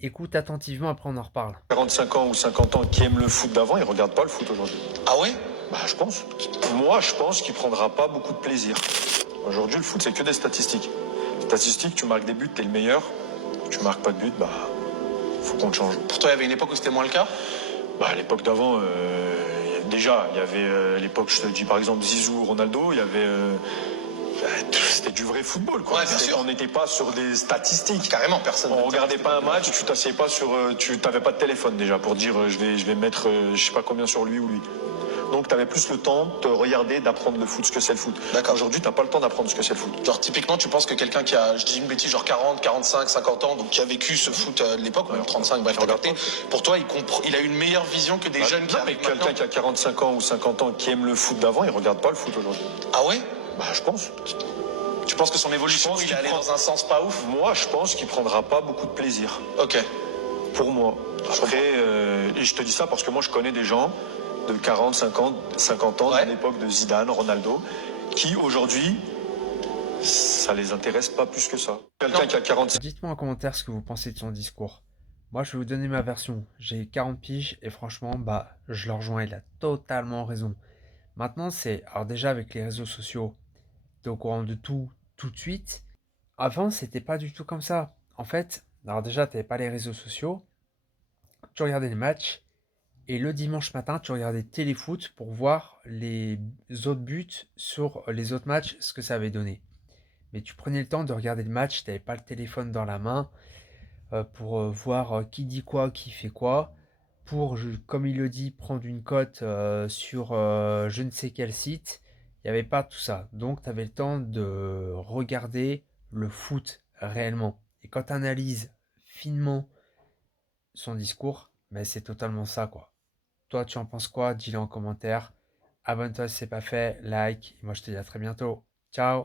Écoute attentivement, après on en reparle. 45 ans ou 50 ans qui aiment le foot d'avant, ils regardent pas le foot aujourd'hui. Ah ouais? Bah, je pense. Moi, je pense qu'il prendra pas beaucoup de plaisir. Aujourd'hui, le foot, c'est que des statistiques. Statistiques, tu marques des buts, t'es le meilleur. Tu marques pas de but, bah, faut qu'on te change. Pour toi, il y avait une époque où c'était moins le cas? Bah, à l'époque d'avant, déjà, il y avait l'époque, je te dis par exemple Zizou, Ronaldo, il y avait. C'était du vrai football, quoi. Ouais, bien sûr. On n'était pas sur des statistiques. Carrément, personne. On regardait pas un match, tu t'asseyais pas sur. Tu t'avais pas de téléphone déjà pour dire je vais mettre je sais pas combien sur lui ou lui. Donc tu avais plus le temps de regarder, d'apprendre le foot, ce que c'est le foot. D'accord. Aujourd'hui, t'as pas le temps d'apprendre ce que c'est le foot. Genre, typiquement, tu penses que quelqu'un qui a, je dis une bêtise, genre 40, 45, 50 ans, donc qui a vécu ce foot de l'époque, même 35, bref, t'as regarde capté, pour toi, il a une meilleure vision que des jeunes qui Non, mais arrivent quelqu'un maintenant? qui a 45 ans ou 50 ans qui aime le foot d'avant, il regarde pas le foot aujourd'hui. Ah ouais? Bah, je pense. Tu penses que son évolution, Je pense il est qu'il allé prend- dans un sens pas ouf? Moi, je pense qu'il prendra pas beaucoup de plaisir. Ok. Pour moi. Après, et je te dis ça parce que moi, je connais des gens de 40, 50 ans, Ouais. de l'époque de Zidane, Ronaldo, qui aujourd'hui, ça les intéresse pas plus que ça. Quelqu'un qui a 45. Dites-moi en commentaire ce que vous pensez de son discours. Moi, je vais vous donner ma version. J'ai 40 piges et franchement, bah, je le rejoins, il a totalement raison. Maintenant, c'est, alors déjà avec les réseaux sociaux, t'es au courant de tout, tout de suite. Avant, c'était pas du tout comme ça. En fait, alors déjà, t'avais pas les réseaux sociaux, tu regardais les matchs, et le dimanche matin, tu regardais Téléfoot pour voir les autres buts sur les autres matchs, ce que ça avait donné. Mais tu prenais le temps de regarder le match, tu n'avais pas le téléphone dans la main pour voir qui dit quoi, qui fait quoi, pour, comme il le dit, prendre une cote sur je ne sais quel site. Il n'y avait pas tout ça. Donc tu avais le temps de regarder le foot réellement. Et quand tu analyses finement son discours, mais c'est totalement ça quoi. Toi, tu en penses quoi? Dis-le en commentaire. Abonne-toi si c'est pas fait, like. Et moi, je te dis à très bientôt. Ciao!